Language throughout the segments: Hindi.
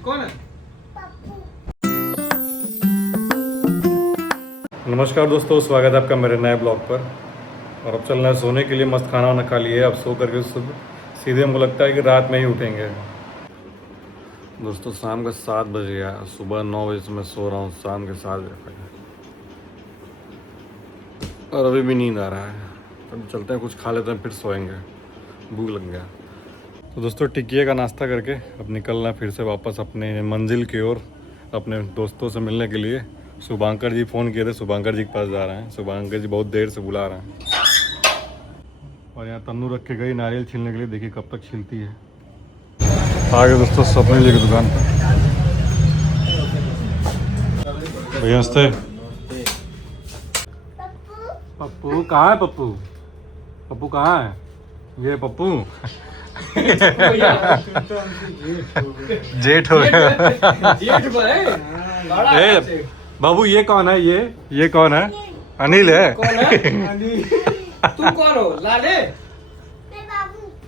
ये कौन है? नमस्कार दोस्तों, स्वागत है आपका मेरे नए ब्लॉग पर। और अब चल रहे हैं सोने के लिए। मस्त खाना वाना खा लिए। अब सो करके सीधे हमको लगता है कि रात में ही उठेंगे। दोस्तों शाम का 7 बज गया। सुबह 9 बजे से मैं सो रहा हूँ, शाम के 7 बजे तक, और अभी भी नींद आ रहा है। अब चलते हैं, कुछ खा लेते हैं, फिर सोएंगे, भूख लग गया। तो दोस्तों टिकिए का नाश्ता करके अब निकलना है फिर से वापस अपने मंजिल की ओर, अपने दोस्तों से मिलने के लिए। शुभांकर जी फ़ोन किए थे, शुभांकर जी के पास जा रहे हैं। शुभांकर जी बहुत देर से बुला रहे हैं। और यहाँ तन्नू रख के गई नारियल छीलने के लिए, देखिए कब तक छीलती है। आगे दोस्तों स्वप्न जी की दुकान पर। भैया नमस्ते। पप्पू कहाँ है? पप्पू पप्पू कहाँ है? ये पप्पू जेठ हो गया। ए बाबू ये कौन है? ये कौन है? अनिल है। कौन है? तुम कौन हो? लाले?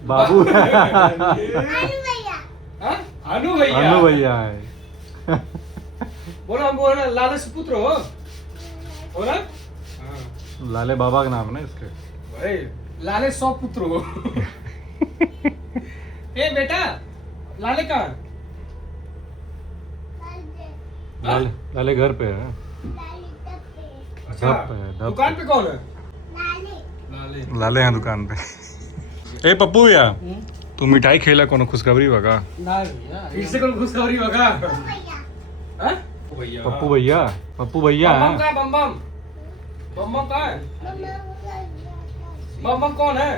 बाबू हाँ? अनु भैया। अनु भैया है। बोलो, हम बोल रहे हैं, लाले से पुत्र हो? हो ना? लाले बाबा का नाम है ना इसके। भाई लाले 100 पुत्र हो। ए बेटा, लाले कहाँ? लाले घर पे है। अच्छा, धप पे है, धप दुकान पे कौन है? लाले। लाले हैं दुकान पे। ए पप्पू या तू मिठाई खेला कोनो खुशखबरी बगा? फिर से कौन खुशखबरी होगा? हाँ? पप्पू भैया। पप्पू भैया बम है। कहाँ है? बम कहाँ है? बम कौन है?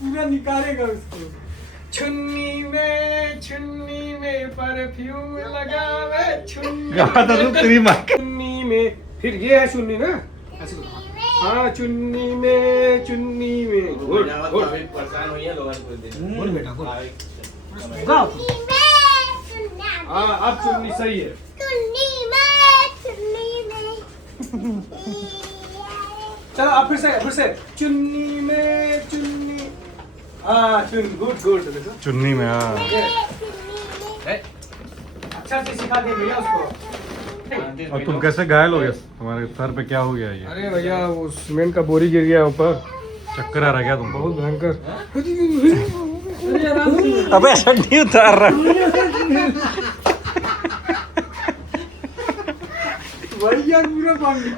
पूरा निकालेगा उसको। छुन्नी में परफ्यूम लगावे, गा तो तू तेरी माँ। चुन्नी में, फिर ये है चुन्नी ना? हाँ, चुन्नी में गुड परेशान हुई है लोगों को। बोल बेटा, बोल। हाँ, अब चुन्नी सही है। चलो अब फिर से चुन्नी में हाँ गुड देखो। चुन्नी में अच्छा से सिखा दे भैया उसको। और तुम कैसे घायल हो गए? तुम्हारे सर पे क्या हो गया? ये अरे भैया वो सीमेंट का बोरी गिर गया ऊपर। चक्कर आ रहा क्या तुमको? बहुत भयंकर। अबे नहीं उतार रहा। भैया पूरा पानी।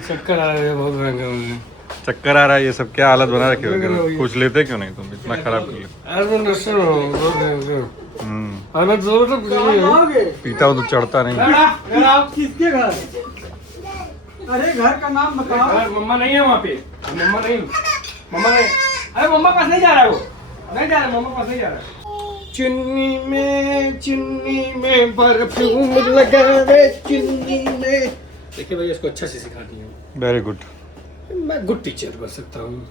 चक्कर आ रहा है बहुत भयंकर मुझे। चक्कर आ रहा है, ये सब क्या हालत बना रखे हो? कुछ लेते क्यों नहीं तुम? इतना खराब कर लेते। अरे जरूरत है। पीता हो तो चढ़ता नहीं। किसके घर? अरे घर का नाम बताओ। मम्मा नहीं है वहाँ पे। मम्मा नहीं। अरे मम्मा पास नहीं जा रहा है वो। नहीं जा रहा, मम्मा पास नहीं जा रहा है। चुन्नी में परफ्यूम लगावे, चुन्नी में। देखिए भैया इसको अच्छा से सिखाती हूँ। Very good. मैं गुड टीचर बन सकता हूँ।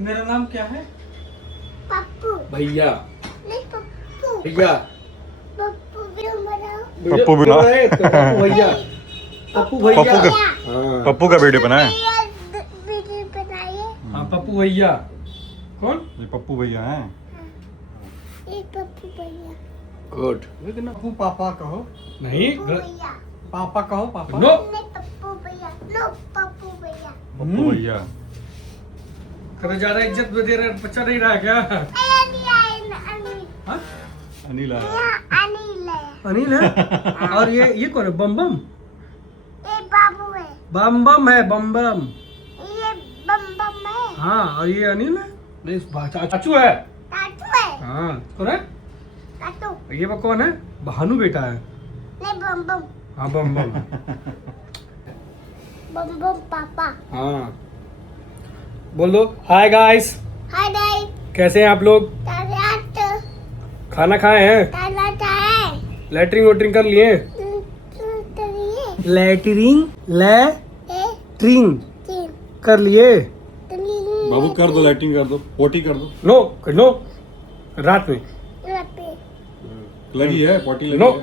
मेरा नाम क्या है? पप्पू। भैया नहीं पप्पू। भैया पप्पू भी बनाओ। पप्पू भी ना। पप्पू भैया। पप्पू का हाँ। पप्पू का वीडियो बनाए। वीडियो बनाइए। हाँ पप्पू भैया। कौन? ये पप्पू भैया हैं। ये पप्पू भैया। गुड। पप्पू पापा कहो। नहीं पप्पू भैया। पापा कहो पापा। नो। नहीं पप्पू भैया। नो पप्पू भैया। पप्पू भैया। करे ज्यादा इज्जत दे रहा, बच्चा नहीं रहा क्या? अनिल। हाँ? अनिल है। अनिल है। अनिल है। और ये कौन है? बम ये बाबू है। बम है बम। ये बम है। हाँ, और ये अनिल है। नहीं चाचू है। टाटू है। हाँ कौन है? टाटू। ये वो कौन है? भानु बेटा है। नहीं बम। हाँ बम। बम पापा। हाँ बोल दो हाय गाइस। हाय दाई। कैसे हैं आप लोग? ताराट। खाना खाए हैं? ताराट है। लैटरिंग वोटरिंग कर लिए? तरिए। लैटरिंग तीन। कर लिए? बाबू कर दो, लाइटिंग कर दो, पोटी कर दो। नो रात में लपे। लगी है पोटी लगी नो। है।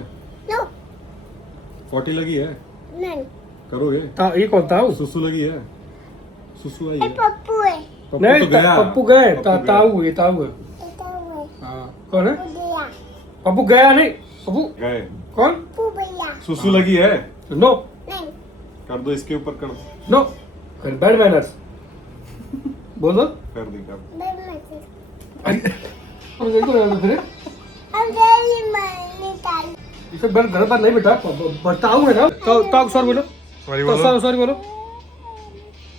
नो। पोटी लगी है। नहीं। करोगे? ये कौन था? सुसु लगी है। सुसु आई ये है। पप्पू है। पप्पू नहीं तो गया। पप्पू गए। पप्पू गया। ताऊ है। ये तो है। हाँ कौन है? भैया पप्पू गया नहीं, पप्पू गए। कौन? पप्पू भैया सुसु लगी है, नो नहीं कर दो इसके ऊपर, कर दो, नो, बैड मैनर्स बोलो। कर दी, कर अरे अब देखो यार फिर हम गली में ताई इसे बैठ घर पर नहीं बेटा, बताऊं है ना तो सॉरी बोलो, सॉरी तो बोलो। सॉरी बोलो,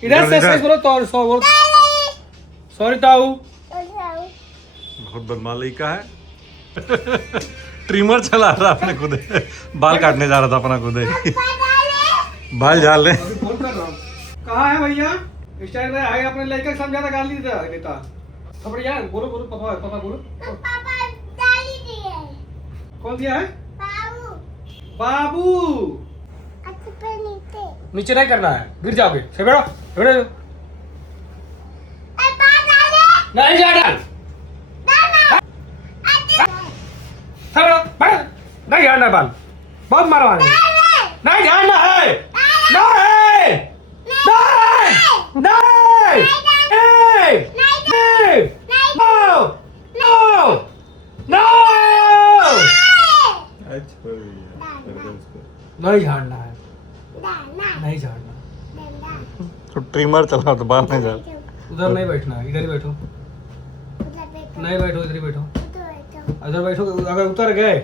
इधर से सॉरी बोलो, तो सॉरी बोलो, सॉरी ताऊ। बहुत बदमाली का है। ट्रिमर चला रहा अपने खुद, बाल काटने जा रहा था अपना खुद, बाल झाल ले। अभी फोन कर रहा हूँ। कहाँ है भैया? स्टैंड में आए, अपने लड़के को समझा था, गाली देता थोड़ी यार। बोलो बोलो, पापा पापा बोलो। पापा डाली दिए कौन दिया है? बाबू बाबू। अच्छे पे नीचे नीचे नहीं करना है, गिर जाओगे। से बैठो बैठो। ए पापा डाले नहीं जाना, डालना नहीं जाना, बाल बहुत मारा मारेंगे। नहीं जाना है, नहीं नहीं नहीं नहीं नो नो नो, नहीं झाड़ना है, नहीं झाड़ना। तो ट्रिमर चला तो बाल नहीं झाल। उधर नहीं बैठना है, इधर ही बैठो। नहीं बैठो, इधर ही बैठो। इधर बैठो, अगर उतर गए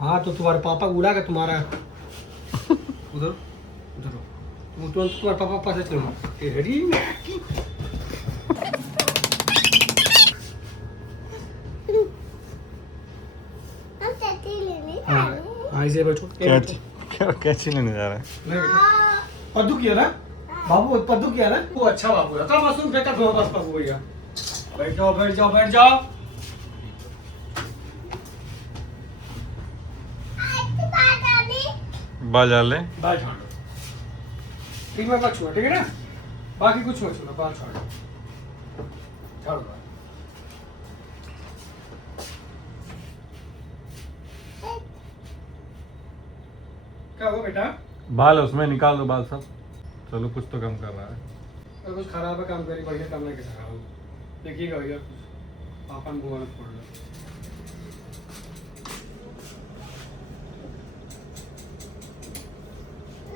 हाँ तो तुम्हारे पापा को उड़ा के तुम्हारा उधर उधर वो तुरंत तुम्हारे पापा पास से चलो। तेरी हम चटनी लेने हाँ हाँ ऐसे बैठो। कैची लेने जा रहा है? नहीं बैठो। पद्दू किया ना बाबू, पद्दू किया ना वो अच्छा बाबू है। कब मासूम बेटा तुम्हारे पास बाबू भैया? बैठ जाओ बैठ जाओ बैठ जाओ। बाल झाल ले। बाल झाड़ो, ठीक है, मत छुआ, ठीक है ना? बाकी कुछ मत छूना, बाल झाड़ो, झाड़ो बाल। क्या हुआ बेटा? बाल है उसमें, निकाल दो बाल सब। चलो कुछ तो कम कर रहा है। अगर कुछ खराब है काम करी, बढ़िया काम नहीं कर रहा हूँ। देखिएगा भैया, पापा ने बुआ फोड़ लो।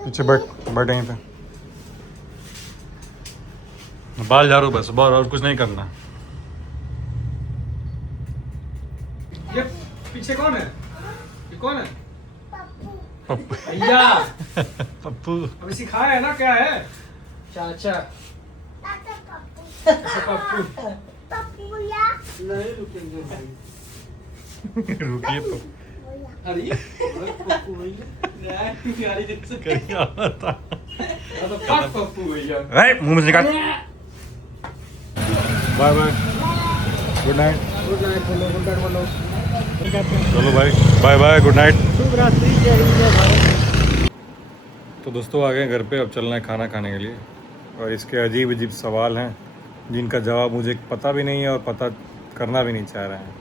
पीछे बैठ, बैठ यहीं पे। बाल झाड़ो बस, और कुछ नहीं करना। ये पीछे कौन है? ये कौन है? पप्पू। भैया पप्पू। अभी सिखाया है ना क्या है? चाचा अच्छा, पप्पू नहीं रुकेंगे भाई। रुकिए तो। अरे पप्पू भैया प्यारी जैसे क्या होता? तो काट पप्पू भैया। मुंह में से निकाल। Bye bye, good night. Good night बोलो, गुड नाइट बोलो। चलो भाई, बाय बाय, गुड नाइट। शुभ रात्रि, जय हिंद जय भारत। तो दोस्तों आ गए घर पे, अब चलना है खाना खाने के लिए। और इसके अजीब अजीब सवाल हैं जिनका जवाब मुझे पता भी नहीं है और पता करना भी नहीं चाह रहे हैं।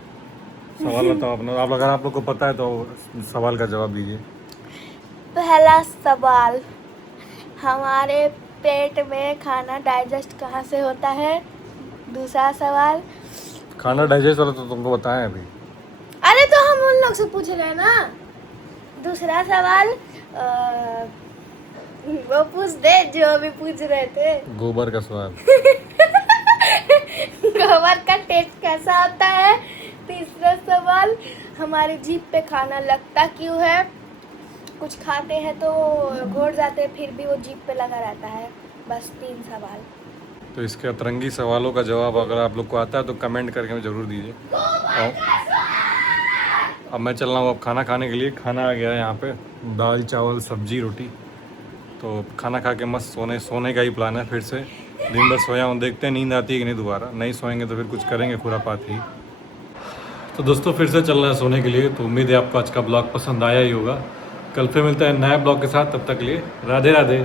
सवाल बताओ अपना, आप अगर आप लोग को पता है तो सवाल का जवाब दीजिए। पहला सवाल, हमारे पेट में खाना डाइजेस्ट कहाँ से होता है? दूसरा सवाल, खाना डाइजेस्ट वाला तो तुमको बताया अभी। अरे तो हम उन लोग से पूछ रहे हैं ना। दूसरा सवाल, वो पूछ दे जो अभी पूछ रहे थे। गोबर का स्वाद। गोबर का टेस्ट कैसा होता है? तीसरा सवाल, हमारी जीभ पे खाना लगता क्यों है? कुछ खाते हैं तो घोट जाते हैं, फिर भी वो जीभ पे लगा रहता है। बस 3 सवाल। तो इसके अतरंगी सवालों का जवाब अगर आप लोग को आता है तो कमेंट करके हमें ज़रूर दीजिए। अब मैं चल रहा हूँ अब खाना खाने के लिए। खाना आ गया है यहाँ पे, दाल चावल सब्जी रोटी। तो खाना खा के मस्त सोने का ही प्लान है। फिर से दिन भर सोया हूँ, देखते हैं नींद आती है कि नहीं। दोबारा नहीं सोएंगे तो फिर कुछ करेंगे खुरापात ही। तो दोस्तों फिर से चल रहा है सोने के लिए। तो उम्मीद है आपको आज का ब्लॉग पसंद आया ही होगा। कल फिर मिलता है नए ब्लॉग के साथ, तब तक के लिए राधे राधे।